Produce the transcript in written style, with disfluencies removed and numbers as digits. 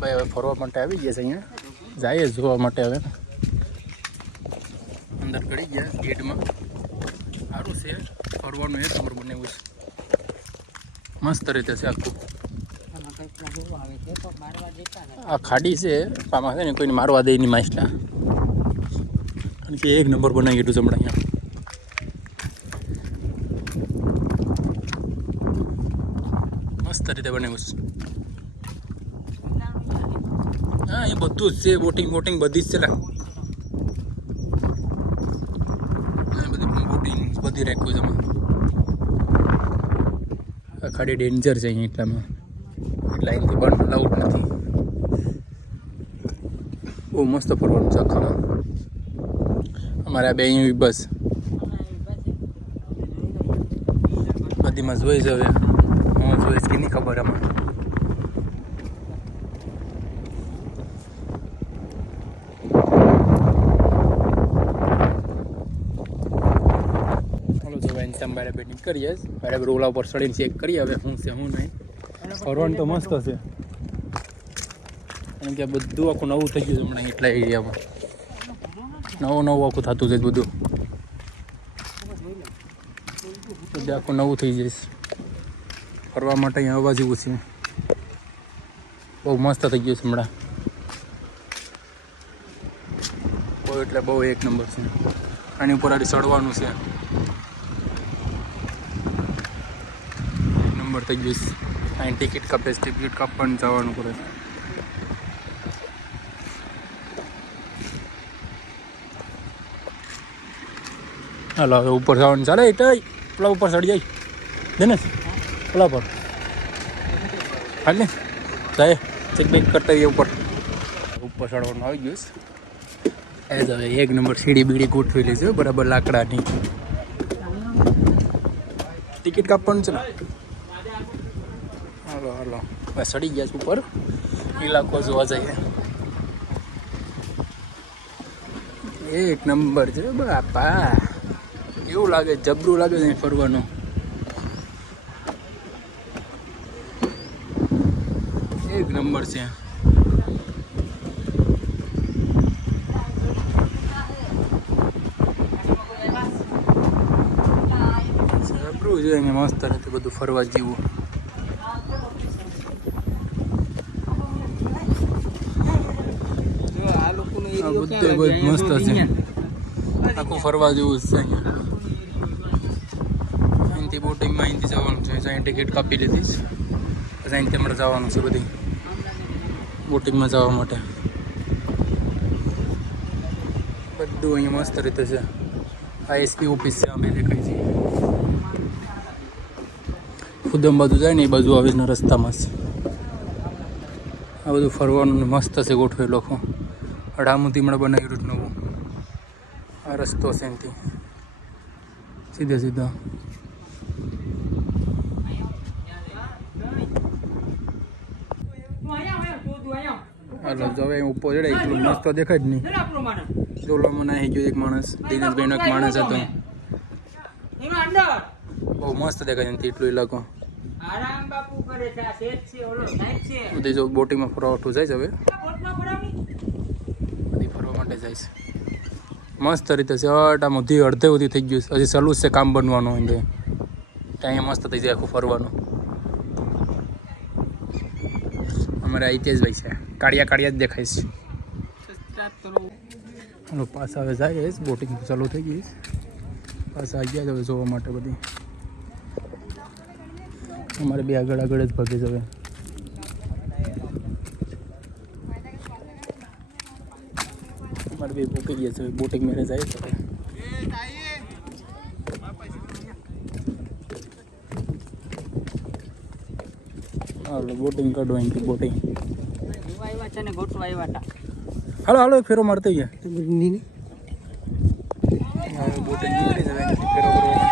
ભાઈ હવે ફરવા માટે આવી ગયા છે અહીંયા, જઈએ જોવા માટે. હવે અંદર ચડી ગયા ગેટમાં. સારું છે ફરવાનું, એ તમારું બનાવ્યું છે મસ્ત રીતે છે આખું. આ ખાડી છે આમાં છે ને, કોઈને મારવા દે નહીં માછલા, કારણ કે એક નંબર બનાવી ગયેલું છે હમણાં અહીંયા. મસ્ત રીતે બનાવ્યું છે. હા એ બધું જ છે, બોટિંગ બધી જ છે. બધી બોટિંગ બધી રાખ્યું છે. આ ખાડી ડેન્જર છે અહીંયા એટલામાં, એટલે અહીંથી પણ લાઉડ નથી. બહુ મસ્ત ફરવાનું છે આખામાં. અમારે આ બે અહીં બસ બધીમાં જોઈ છે. હવે હું જોઈશ કે નહીં ખબર આમાં. બરાબર બેટિંગ કરીએ, બરાબર ઓલા ઉપર ચડીને ચેક કરીએ હવે શું છે શું નહીં. ફરવાનું તો મસ્ત છે, કારણ કે બધું આખું નવું થઈ ગયું છે હમણાં એટલા એરિયામાં. નવું આખું થતું છે બધું આખું નવું થઈ જઈશ. ફરવા માટે અહીંયા આવવા જેવું છે. બહુ મસ્ત થઈ ગયું છે હમણાં. બહુ એટલે બહુ એક નંબર છે. આની ઉપર આડી ચડવાનું છે. નંબર થઈ ગયું. અહીં ટિકિટ કાપે, ટિકિટ કાપવાનું જવાનું પડે. હાલો હવે ઉપર જવાનું ચાલે. એટલે પેલા ઉપર ચડી જાય દિનેશ, પેલા પર હાલ ને જાય ચેક બેક કરતા રહીએ. ઉપર ચડવાનું આવી ગયું એ જ. હવે એક નંબર સીડી બીડી ગોઠવી લેજો બરાબર લાકડાની. ટિકિટ કાપવાનું છે ને. હાલો બસ ચડી ગયા છે ઉપર. ઇલાકો જોવા જઈએ. એક નંબર છે બાપા, એવું લાગે જબરું લાગે છે ફરવાનું. એક નંબર છે. જબરું છે અહીંયા, મસ્ત નથી બધું ફરવા જેવું. બધું મસ્ત છે, આખું ફરવા જેવું છે અહીંયા. અહીંથી બોટિંગમાં અહીંથી જવાનું છે. અહીં ટિકિટ કાપી લીધી છે, પછી અહીંથી હમણાં જવાનું છે બધી બોટિંગમાં જવા માટે. બધું અહીંયા મસ્ત રીતે છે. આ એસપી ઓફિસ છે અમે દેખાય છે. ખુદમ બાજુ જાય ને એ બાજુ આવીને રસ્તામાં છે. આ બધું ફરવાનું મસ્ત છે ગોઠવેલું આખું. અડામુથી હમણાં બનાવ્યું નવું. આ રસ્તો છે એનાથી સીધા. હાલો હવે ઉપર ચડે એટલું મસ્ત તો દેખાય જ નહીં. ડોલામાં નાહી ગયો એક માણસ, દિનેશભાઈનો એક માણસ હતો. બહુ મસ્ત દેખાય છે એટલું ઇલાકો. બધી જો બોટિંગમાં ફરવા જાય છે. હવે બધી ફરવા માટે જાય છે મસ્ત રીતે છે. આમ અડધે સુધી થઈ ગયું છે. હજી ચાલુ જ છે કામ બનવાનું. એટલે ત્યાં મસ્ત થઈ જાય આખું ફરવાનું. અમારે આઈતેજભાઈ છે, કાળિયા જ દેખાય છે. હાલો પાછા હવે જાય બોટિંગ ચાલુ થઈ ગઈ. પાછા આવી ગયા હવે જોવા માટે બધી. અમારે બે આગળ જ ભાગે છે. હવે અમારે બે ભૂકી ગયા છે બોટિંગ મેરે જાય છે. હાલો બોટિંગ કાઢો અહીંથી બોટિંગ. હાલો એક ફેરો મારતા ગયા. બોટિંગ નીકળી જાય ફેરો કરવા માટે.